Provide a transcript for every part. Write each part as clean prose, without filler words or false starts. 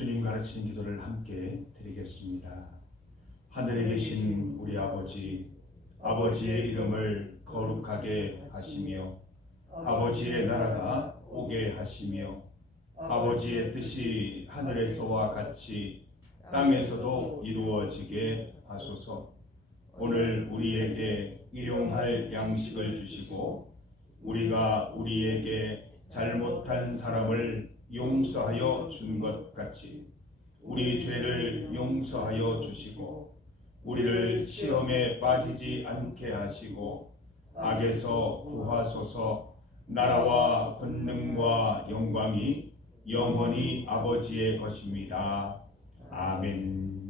주님 가르치는 기도를 함께 드리겠습니다. 하늘에 계신 우리 아버지, 아버지의 이름을 거룩하게 하시며 아버지의 나라가 오게 하시며 아버지의 뜻이 하늘에서와 같이 땅에서도 이루어지게 하소서. 오늘 우리에게 일용할 양식을 주시고 우리가 우리에게 잘못한 사람을 용서하여 준 것 같이 우리 죄를 용서하여 주시고 우리를 시험에 빠지지 않게 하시고 악에서 구하소서. 나라와 권능과 영광이 영원히 아버지의 것입니다. 아멘.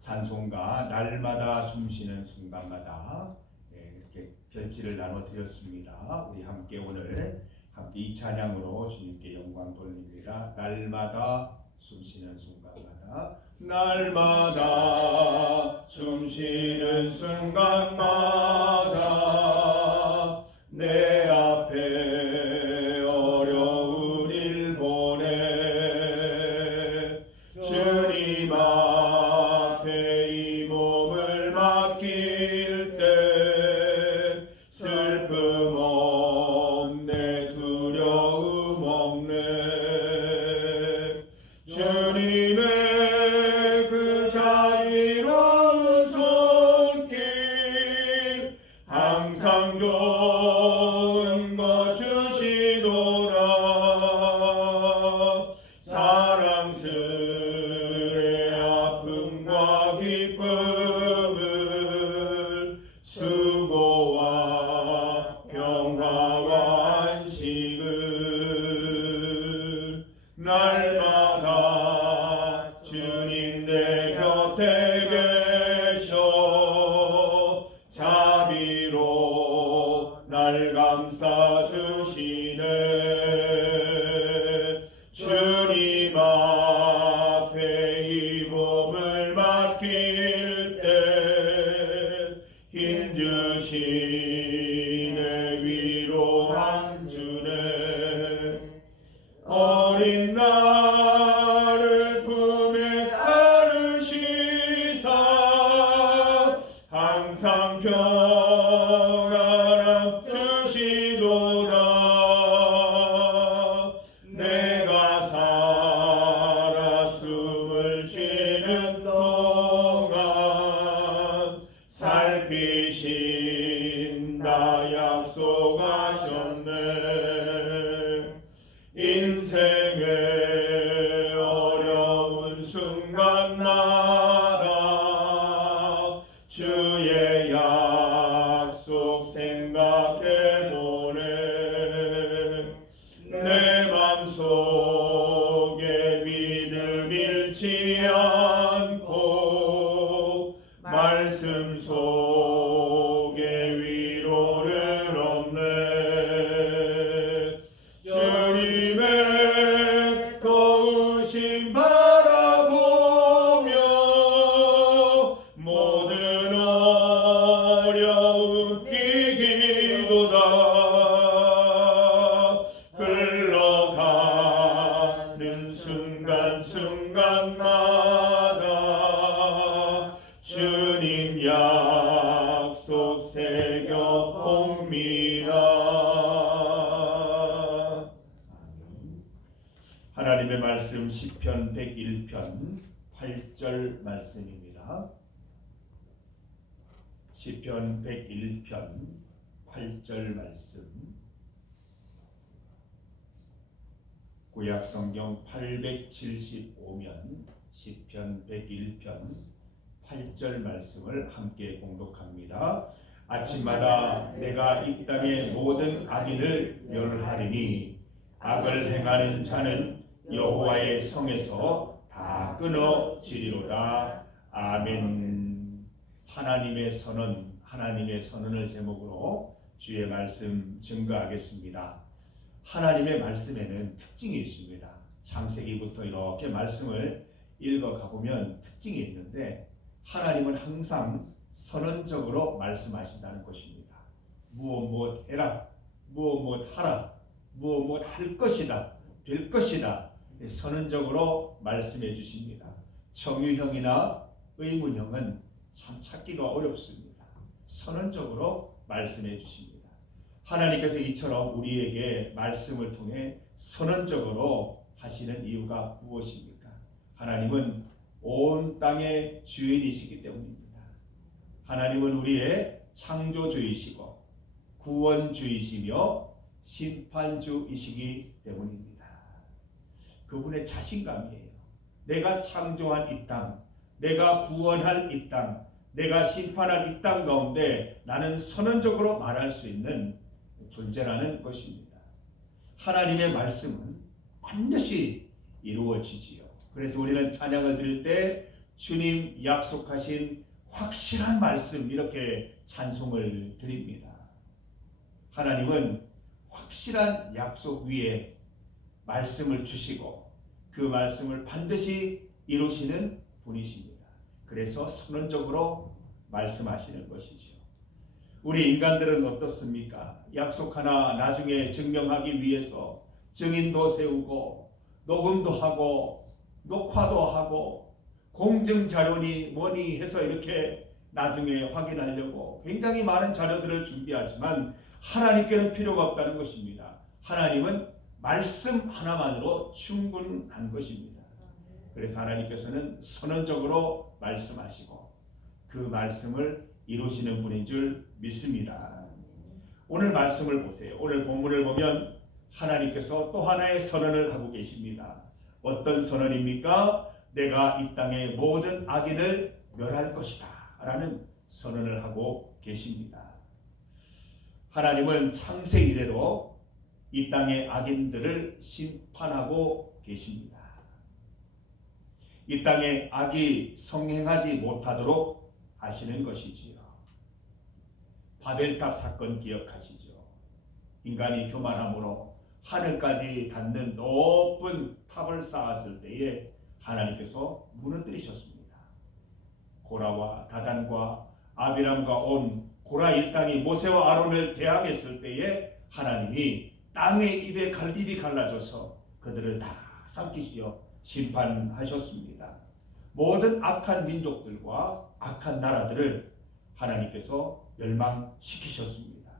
찬송가 날마다 숨쉬는 순간마다 이렇게 별지를 나눠 드렸습니다. 우리 함께 오늘 함께 이 찬양으로 주님께 영광 돌립니다. 날마다 숨쉬는 순간마다, 날마다 숨쉬는 순간마다 내 앞에 어려운 일 보내 주님 앞에 이 몸을 맡길 때 슬픔 없네, 두려움 없네. 주님의 그 자비로운 손길 항상 좋은 것 주시도다. 사랑스레 아픔과 기쁨을 수고와 평화와 안식을 날마다 주님 내 곁에 계셔 자비로 날 감싸 주시네. 주님 앞에 이 몸을 맡길 때 힘주시네, 위로한 주네. 어린 나를 품에 안으시사 항상 평안함 주시도다. 내가 살아 숨을 쉬는 동안 살피신다 약속하셨네. 인생의 어려운 순간마다 주의 약속 생각해보네. 내 맘속에 믿음 잃지 않고 말씀 속에 위로를 얻네. 주님의 도우심 바라보며 모든 어려움 이기도다. 흘러가는 순간순간마다 주님 약속 새겨봅니다. 하나님의 말씀 시편 101편 8절 말씀입니다. 시편 101편 8절 말씀. 구약 성경 875면 시편 101편 8절 말씀을 함께 공독합니다. 아침마다 내가 이 땅의 모든 악인을 멸하리니 악을 행하는 자는 여호와의 성에서 다 끊어지리로다. 아멘. 하나님의 선언을 제목으로 주의 말씀 증거하겠습니다. 하나님의 말씀에는 특징이 있습니다. 창세기부터 이렇게 말씀을 읽어가 보면 특징이 있는데 하나님은 항상 선언적으로 말씀하신다는 것입니다. 무엇 해라, 무엇 하라, 무엇 할 것이다, 될 것이다. 선언적으로 말씀해 주십니다. 청유형이나 의문형은 참 찾기가 어렵습니다. 선언적으로 말씀해 주십니다. 하나님께서 이처럼 우리에게 말씀을 통해 선언적으로 하시는 이유가 무엇입니까? 하나님은 온 땅의 주인이시기 때문입니다. 하나님은 우리의 창조주이시고 구원주이시며 심판주이시기 때문입니다. 그분의 자신감이에요. 내가 창조한 이 땅, 내가 구원할 이 땅, 내가 심판할 이 땅 가운데 나는 선언적으로 말할 수 있는 존재라는 것입니다. 하나님의 말씀은 반드시 이루어지지요. 그래서 우리는 찬양을 드릴 때 주님 약속하신 확실한 말씀, 이렇게 찬송을 드립니다. 하나님은 확실한 약속 위에 말씀을 주시고 그 말씀을 반드시 이루시는 분이십니다. 그래서 선언적으로 말씀하시는 것이죠. 우리 인간들은 어떻습니까? 약속 하나 나중에 증명하기 위해서 증인도 세우고 녹음도 하고 녹화도 하고 공증자료니 뭐니 해서 이렇게 나중에 확인하려고 굉장히 많은 자료들을 준비하지만 하나님께는 필요가 없다는 것입니다. 하나님은 말씀 하나만으로 충분한 것입니다. 그래서 하나님께서는 선언적으로 말씀하시고 그 말씀을 이루시는 분인 줄 믿습니다. 오늘 말씀을 보세요. 오늘 본문을 보면 하나님께서 또 하나의 선언을 하고 계십니다. 어떤 선언입니까? 내가 이 땅의 모든 악인을 멸할 것이다 라는 선언을 하고 계십니다. 하나님은 창세 이래로 이 땅의 악인들을 심판하고 계십니다. 이 땅에 악이 성행하지 못하도록 하시는 것이지요. 바벨탑 사건 기억하시죠? 인간이 교만함으로 하늘까지 닿는 높은 탑을 쌓았을 때에 하나님께서 무너뜨리셨습니다. 고라와 다단과 아비람과 온 고라 일당이 모세와 아론을 대항했을 때에 하나님이 땅의 입에 입이 갈라져서 그들을 다 삼키시어 심판하셨습니다. 모든 악한 민족들과 악한 나라들을 하나님께서 멸망시키셨습니다.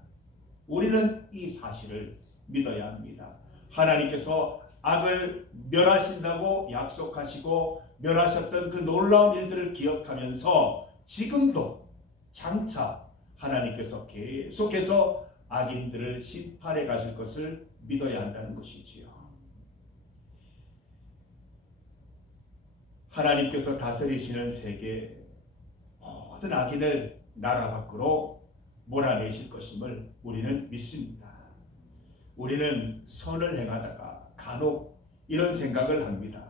우리는 이 사실을 믿어야 합니다. 하나님께서 악을 멸하신다고 약속하시고 멸하셨던 그 놀라운 일들을 기억하면서 지금도 장차 하나님께서 계속해서 악인들을 심판해 가실 것을 믿어야 한다는 것이지요. 하나님께서 다스리시는 세계 모든 악인을 나라 밖으로 몰아내실 것임을 우리는 믿습니다. 우리는 선을 행하다가 간혹 이런 생각을 합니다.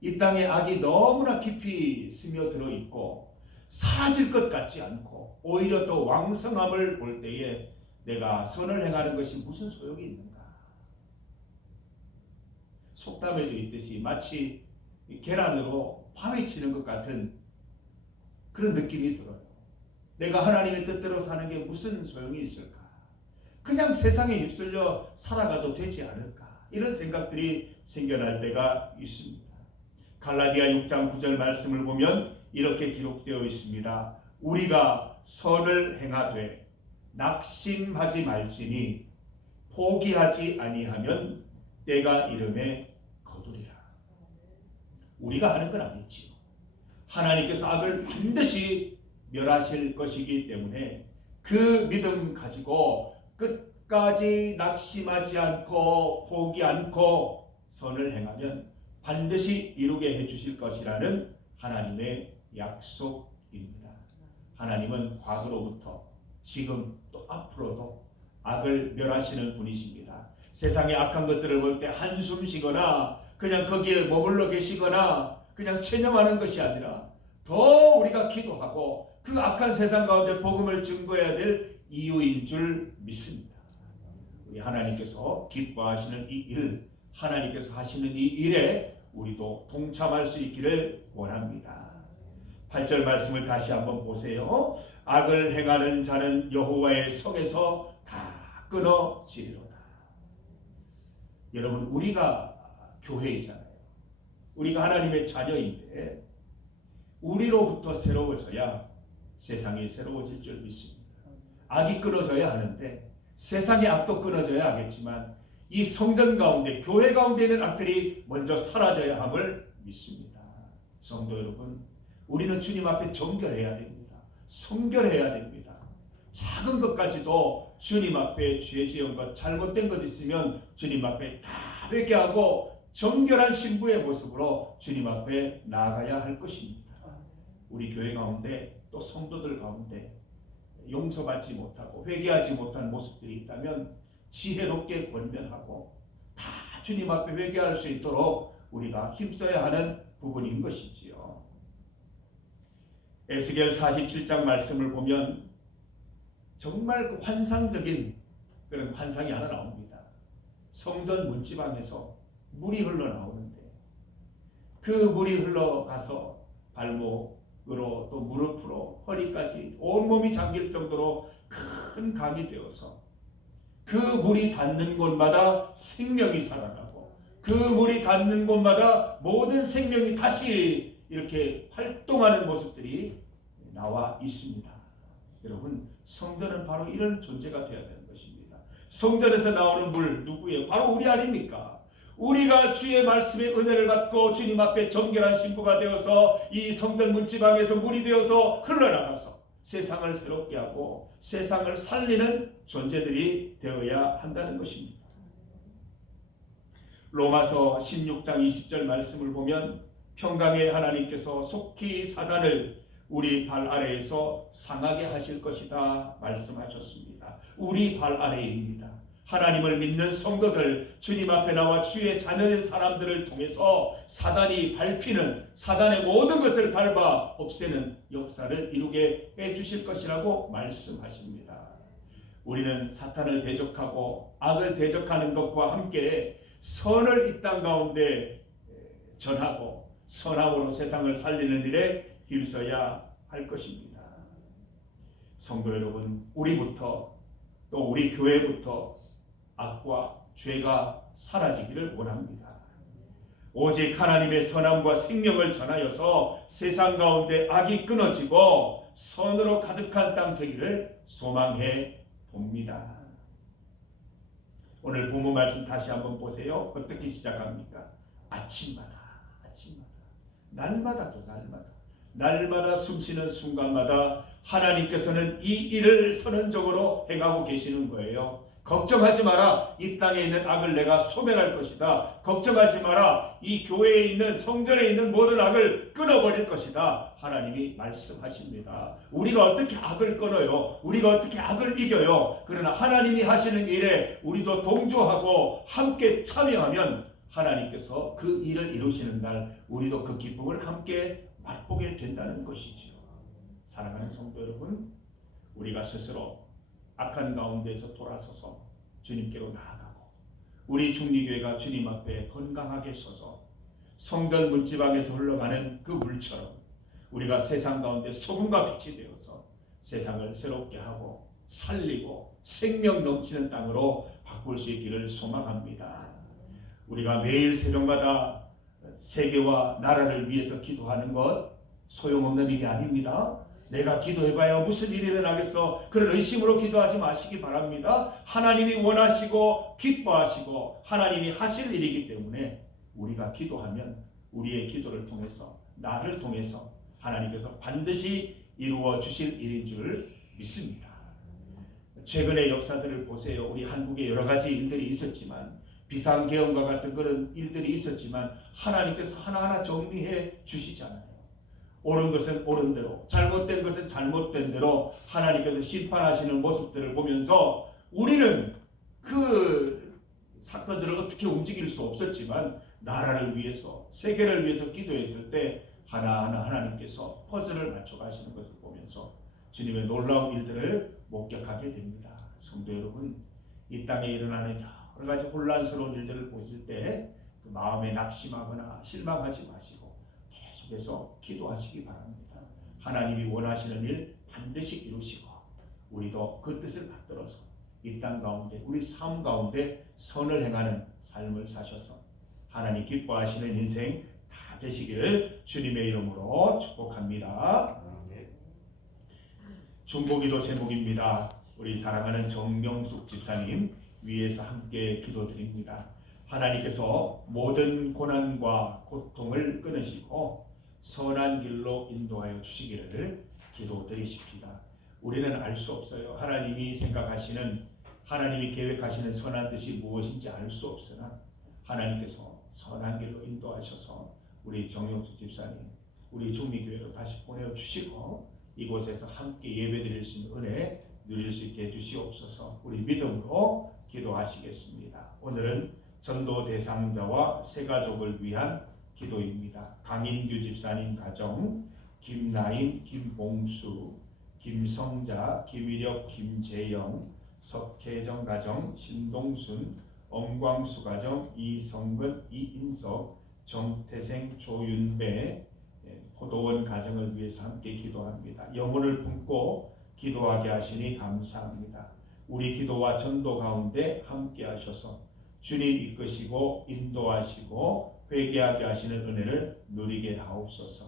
이 땅에 악이 너무나 깊이 스며들어 있고 사라질 것 같지 않고 오히려 또 왕성함을 볼 때에 내가 선을 행하는 것이 무슨 소용이 있는가? 속담에도 있듯이 마치 계란으로 파헤치는 것 같은 그런 느낌이 들어요. 내가 하나님의 뜻대로 사는 게 무슨 소용이 있을까? 그냥 세상에 휩쓸려 살아가도 되지 않을까? 이런 생각들이 생겨날 때가 있습니다. 갈라디아 6장 9절 말씀을 보면 이렇게 기록되어 있습니다. 우리가 선을 행하되 낙심하지 말지니 포기하지 아니하면 때가 이름에 거두리라. 우리가 하는 건 아니지요. 하나님께서 악을 반드시 멸하실 것이기 때문에 그 믿음 가지고 끝까지 낙심하지 않고 포기 않고 선을 행하면 반드시 이루게 해주실 것이라는 하나님의 약속입니다. 하나님은 과거로부터 지금 또 앞으로도 악을 멸하시는 분이십니다. 세상의 악한 것들을 볼 때 한숨 쉬거나 그냥 거기에 머물러 계시거나 그냥 체념하는 것이 아니라 더 우리가 기도하고 그 악한 세상 가운데 복음을 증거해야 될 이유인 줄 믿습니다. 우리 하나님께서 기뻐하시는 이 일, 하나님께서 하시는 이 일에 우리도 동참할 수 있기를 원합니다. 8절 말씀을 다시 한번 보세요. 악을 행하는 자는 여호와의 성에서 다 끊어지리로다. 여러분, 우리가 교회이잖아요. 우리가 하나님의 자녀인데 우리로부터 새로워져야 세상이 새로워질 줄 믿습니다. 악이 끊어져야 하는데 세상의 악도 끊어져야 하겠지만 이 성전 가운데 교회 가운데 있는 악들이 먼저 사라져야 함을 믿습니다. 성도 여러분, 우리는 주님 앞에 정결해야 됩니다. 성결해야 됩니다. 작은 것까지도 주님 앞에 죄 지은 것, 잘못된 것 있으면 주님 앞에 다 회개하고 정결한 신부의 모습으로 주님 앞에 나아가야 할 것입니다. 우리 교회 가운데 또 성도들 가운데 용서받지 못하고 회개하지 못한 모습들이 있다면 지혜롭게 권면하고 다 주님 앞에 회개할 수 있도록 우리가 힘써야 하는 부분인 것이지요. 에스겔 47장 말씀을 보면 정말 그 환상적인 그런 환상이 하나 나옵니다. 성전 문지방에서 물이 흘러나오는데 그 물이 흘러가서 발목으로 또 무릎으로 허리까지 온몸이 잠길 정도로 큰 강이 되어서 그 물이 닿는 곳마다 생명이 살아나고 그 물이 닿는 곳마다 모든 생명이 다시 이렇게 활동하는 모습들이 나와 있습니다. 여러분, 성전은 바로 이런 존재가 되어야 되는 것입니다. 성전에서 나오는 물 누구예요? 바로 우리 아닙니까? 우리가 주의 말씀의 은혜를 받고 주님 앞에 정결한 신부가 되어서 이 성전 문지방에서 물이 되어서 흘러나가서 세상을 새롭게 하고 세상을 살리는 존재들이 되어야 한다는 것입니다. 로마서 16장 20절 말씀을 보면 평강의 하나님께서 속히 사단을 우리 발 아래에서 상하게 하실 것이다 말씀하셨습니다. 우리 발 아래입니다. 하나님을 믿는 성도들, 주님 앞에 나와 주의 자녀된 사람들을 통해서 사단이 밟히는, 사단의 모든 것을 밟아 없애는 역사를 이루게 해주실 것이라고 말씀하십니다. 우리는 사탄을 대적하고 악을 대적하는 것과 함께 선을 이 땅 가운데 전하고 선함으로 세상을 살리는 일에 힘써야 할 것입니다. 성도 여러분, 우리부터 또 우리 교회부터 악과 죄가 사라지기를 원합니다. 오직 하나님의 선함과 생명을 전하여서 세상 가운데 악이 끊어지고 선으로 가득한 땅 되기를 소망해 봅니다. 오늘 본문 말씀 다시 한번 보세요. 어떻게 시작합니까? 아침마다 날마다죠. 날마다 숨쉬는 순간마다 하나님께서는 이 일을 선언적으로 행하고 계시는 거예요. 걱정하지 마라. 이 땅에 있는 악을 내가 소멸할 것이다. 걱정하지 마라. 이 교회에 있는 성전에 있는 모든 악을 끊어버릴 것이다. 하나님이 말씀하십니다. 우리가 어떻게 악을 끊어요? 우리가 어떻게 악을 이겨요? 그러나 하나님이 하시는 일에 우리도 동조하고 함께 참여하면 하나님께서 그 일을 이루시는 날 우리도 그 기쁨을 함께 맛보게 된다는 것이지요. 사랑하는 성도 여러분, 우리가 스스로 악한 가운데서 돌아서서 주님께로 나아가고 우리 중리교회가 주님 앞에 건강하게 서서 성전 문지방에서 흘러가는 그 물처럼 우리가 세상 가운데 소금과 빛이 되어서 세상을 새롭게 하고 살리고 생명 넘치는 땅으로 바꿀 수 있기를 소망합니다. 우리가 매일 새벽마다 세계와 나라를 위해서 기도하는 것 소용없는 일이 아닙니다. 내가 기도해봐야 무슨 일이 일어나겠어? 그런 의심으로 기도하지 마시기 바랍니다. 하나님이 원하시고 기뻐하시고 하나님이 하실 일이기 때문에 우리가 기도하면 우리의 기도를 통해서 나를 통해서 하나님께서 반드시 이루어 주실 일인 줄 믿습니다. 최근의 역사들을 보세요. 우리 한국에 여러 가지 일들이 있었지만 비상계엄과 같은 그런 일들이 있었지만 하나님께서 하나하나 정리해 주시잖아요. 옳은 것은 옳은 대로, 잘못된 것은 잘못된 대로 하나님께서 심판하시는 모습들을 보면서 우리는 그 사건들을 어떻게 움직일 수 없었지만 나라를 위해서, 세계를 위해서 기도했을 때 하나하나 하나님께서 퍼즐을 맞춰가시는 것을 보면서 주님의 놀라운 일들을 목격하게 됩니다. 성도 여러분, 이 땅에 일어나는 여러 가지 혼란스러운 일들을 보실 때 그 마음에 낙심하거나 실망하지 마시고 계속해서 기도하시기 바랍니다. 하나님이 원하시는 일 반드시 이루시고 우리도 그 뜻을 받들어서 이 땅 가운데 우리 삶 가운데 선을 행하는 삶을 사셔서 하나님 기뻐하시는 인생 다 되시기를 주님의 이름으로 축복합니다. 중보기도 제목입니다. 우리 사랑하는 정명숙 집사님 위에서 함께 기도드립니다. 하나님께서 모든 고난과 고통을 끊으시고 선한 길로 인도하여 주시기를 기도드리십니다. 우리는 알 수 없어요. 하나님이 생각하시는, 하나님이 계획하시는 선한 뜻이 무엇인지 알 수 없으나 하나님께서 선한 길로 인도하셔서 우리 정영숙 집사님, 우리 중미교회로 다시 보내주시고 이곳에서 함께 예배드릴 수 있는 은혜 누릴 수 있게 해주시옵소서. 우리 믿음으로 기도하시겠습니다. 오늘은 전도 대상자와 세 가족을 위한 기도입니다. 강인규 집사님 가정, 김나인, 김봉수, 김성자, 김일혁, 김재영, 석혜정 가정, 신동순, 엄광수 가정, 이성근, 이인석, 정태생, 조윤배, 호도원 가정을 위해서 함께 기도합니다. 영혼을 품고 기도하게 하시니 감사합니다. 우리 기도와 전도 가운데 함께 하셔서 주님 이끄시고 인도하시고 회개하게 하시는 은혜를 누리게 하옵소서.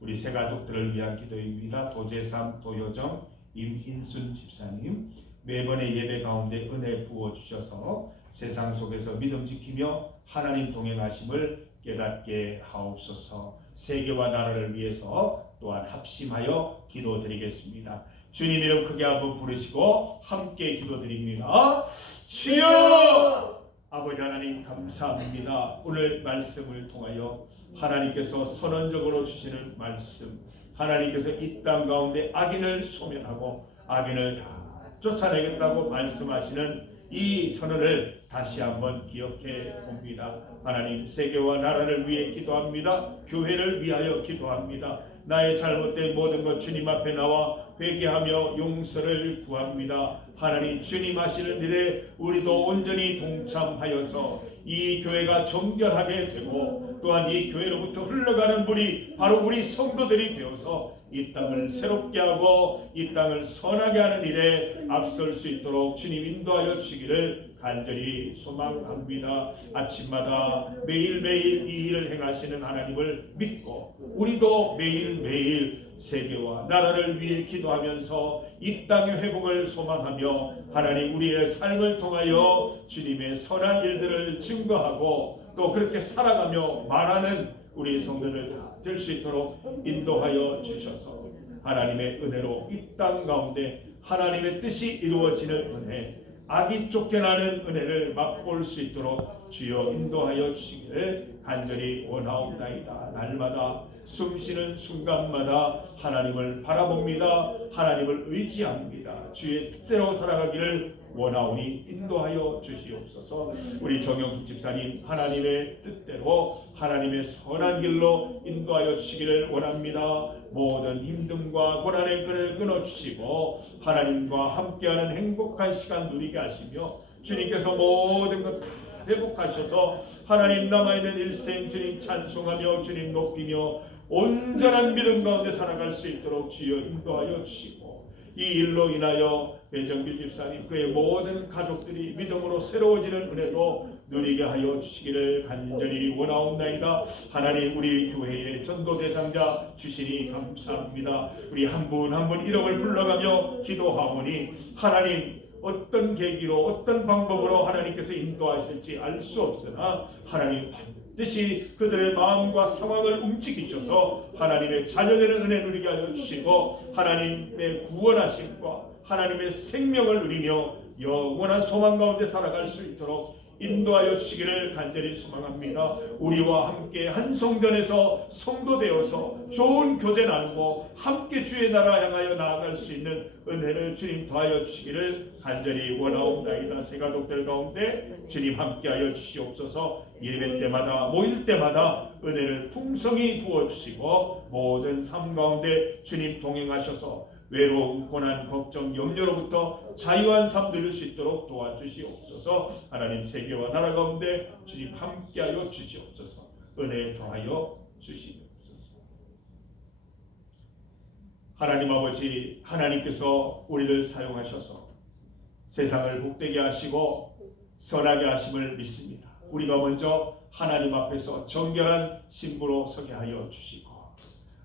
우리 세 가족들을 위한 기도입니다. 도재삼, 도효정, 임인순 집사님, 매번의 예배 가운데 은혜 부어주셔서 세상 속에서 믿음 지키며 하나님 동행하심을 깨닫게 하옵소서. 세계와 나라를 위해서 또한 합심하여 기도드리겠습니다. 주님 이름 크게 한번 부르시고 함께 기도드립니다. 주여! 아버지 하나님 감사합니다. 오늘 말씀을 통하여 하나님께서 선언적으로 주시는 말씀, 하나님께서 이 땅 가운데 악인을 소멸하고 악인을 다 쫓아내겠다고 말씀하시는 이 선언을 다시 한번 기억해 봅니다. 하나님, 세계와 나라를 위해 기도합니다. 교회를 위하여 기도합니다. 나의 잘못된 모든 것 주님 앞에 나와 회개하며 용서를 구합니다. 하나님, 주님 하시는 일에 우리도 온전히 동참하여서 이 교회가 정결하게 되고 또한 이 교회로부터 흘러가는 물이 바로 우리 성도들이 되어서 이 땅을 새롭게 하고 이 땅을 선하게 하는 일에 앞설 수 있도록 주님 인도하여 주시기를 간절히 소망합니다. 아침마다 매일매일 이 일을 행하시는 하나님을 믿고 우리도 매일매일 세계와 나라를 위해 기도하면서 이 땅의 회복을 소망하며 하나님 우리의 삶을 통하여 주님의 선한 일들을 증거하고 또 그렇게 살아가며 말하는 우리 성도들 다 될 수 있도록 인도하여 주셔서 하나님의 은혜로 이 땅 가운데 하나님의 뜻이 이루어지는 은혜, 악이 쫓겨나는 은혜를 맛볼 수 있도록 주여 인도하여 주시기를 간절히 원하옵나이다. 날마다 숨쉬는 순간마다 하나님을 바라봅니다. 하나님을 의지합니다. 주의 뜻대로 살아가기를 원하오니 인도하여 주시옵소서. 우리 정영숙 집사님 하나님의 뜻대로 하나님의 선한 길로 인도하여 주시기를 원합니다. 모든 힘듦과 고난의 끈을 끊어주시고 하나님과 함께하는 행복한 시간 누리게 하시며 주님께서 모든 것 다 회복하셔서 하나님 남아있는 일생 주님 찬송하며 주님 높이며 온전한 믿음 가운데 살아갈 수 있도록 주여 인도하여 주시고 이 일로 인하여 배정길 집사님 그의 모든 가족들이 믿음으로 새로워지는 은혜도 누리게 하여 주시기를 간절히 원하옵나이다. 하나님 우리 교회의 전도 대상자 주시니 감사합니다. 우리 한 분 한 분 이름을 불러가며 기도하오니 하나님 어떤 계기로 어떤 방법으로 하나님께서 인도하실지 알 수 없으나 하나님 반드시 그들의 마음과 상황을 움직이셔서 하나님의 자녀되는 은혜 누리게 하여 주시고 하나님의 구원하심과 하나님의 생명을 누리며 영원한 소망 가운데 살아갈 수 있도록 인도하여 주시기를 간절히 소망합니다. 우리와 함께 한 성전에서 성도 되어서 좋은 교제 나누고 함께 주의 나라 향하여 나아갈 수 있는 은혜를 주님 더하여 주시기를 간절히 원하옵나이다. 새 가족들 가운데 주님 함께하여 주시옵소서. 예배 때마다 모일 때마다 은혜를 풍성히 부어주시고 모든 삶 가운데 주님 동행하셔서 외로움, 고난, 걱정, 염려로부터 자유한 삶 누릴 수 있도록 도와주시옵소서. 하나님 세계와 나라 가운데 주님 함께하여 주시옵소서. 은혜 더하여 주시옵소서. 하나님 아버지, 하나님께서 우리를 사용하셔서 세상을 복되게 하시고 선하게 하심을 믿습니다. 우리가 먼저 하나님 앞에서 정결한 신부로 서게 하여 주시고,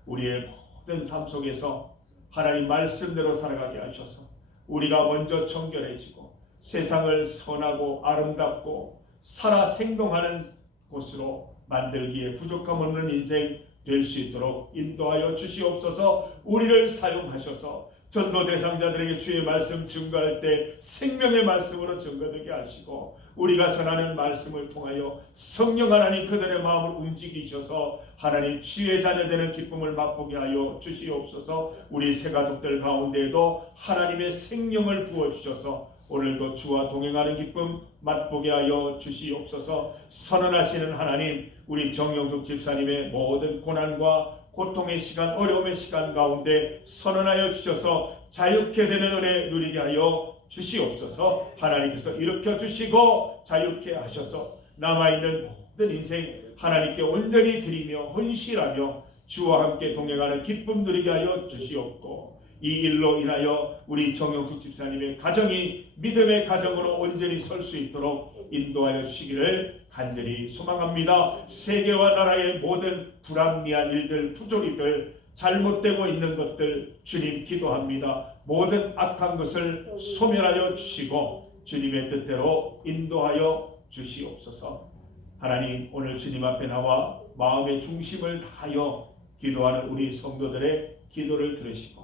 우리의 모든 삶 속에서 하나님 말씀대로 살아가게 하셔서 우리가 먼저 정결해지고 세상을 선하고 아름답고 살아 생동하는 곳으로 만들기에 부족함 없는 인생 될 수 있도록 인도하여 주시옵소서. 우리를 사용하셔서 전도 대상자들에게 주의 말씀 증거할 때 생명의 말씀으로 증거되게 하시고, 우리가 전하는 말씀을 통하여 성령 하나님 그들의 마음을 움직이셔서 하나님 주의 자녀되는 기쁨을 맛보게 하여 주시옵소서. 우리 새 가족들 가운데에도 하나님의 생명을 부어주셔서 오늘도 주와 동행하는 기쁨 맛보게 하여 주시옵소서. 선언하시는 하나님, 우리 정영숙 집사님의 모든 고난과 고통의 시간, 어려움의 시간 가운데 선언하여 주셔서 자유케 되는 은혜 누리게 하여 주시옵소서. 하나님께서 일으켜 주시고 자유케 하셔서 남아있는 모든 인생 하나님께 온전히 드리며 헌신하며 주와 함께 동행하는 기쁨 누리게 하여 주시옵고, 이 일로 인하여 우리 정영숙 집사님의 가정이 믿음의 가정으로 온전히 설 수 있도록 인도하여 주시기를 간절히 소망합니다. 세계와 나라의 모든 불합리한 일들, 부조리들, 잘못되고 있는 것들 주님 기도합니다. 모든 악한 것을 소멸하여 주시고 주님의 뜻대로 인도하여 주시옵소서. 하나님, 오늘 주님 앞에 나와 마음의 중심을 다하여 기도하는 우리 성도들의 기도를 들으시고,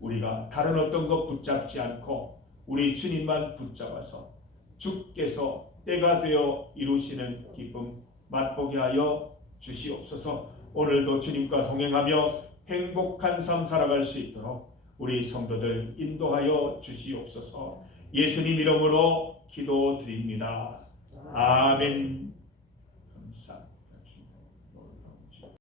우리가 다른 어떤 것 붙잡지 않고 우리 주님만 붙잡아서 주께서 때가 되어 이루시는 기쁨 맛보게 하여 주시옵소서. 오늘도 주님과 동행하며 행복한 삶 살아갈 수 있도록 우리 성도들 인도하여 주시옵소서. 예수님 이름으로 기도드립니다. 아멘.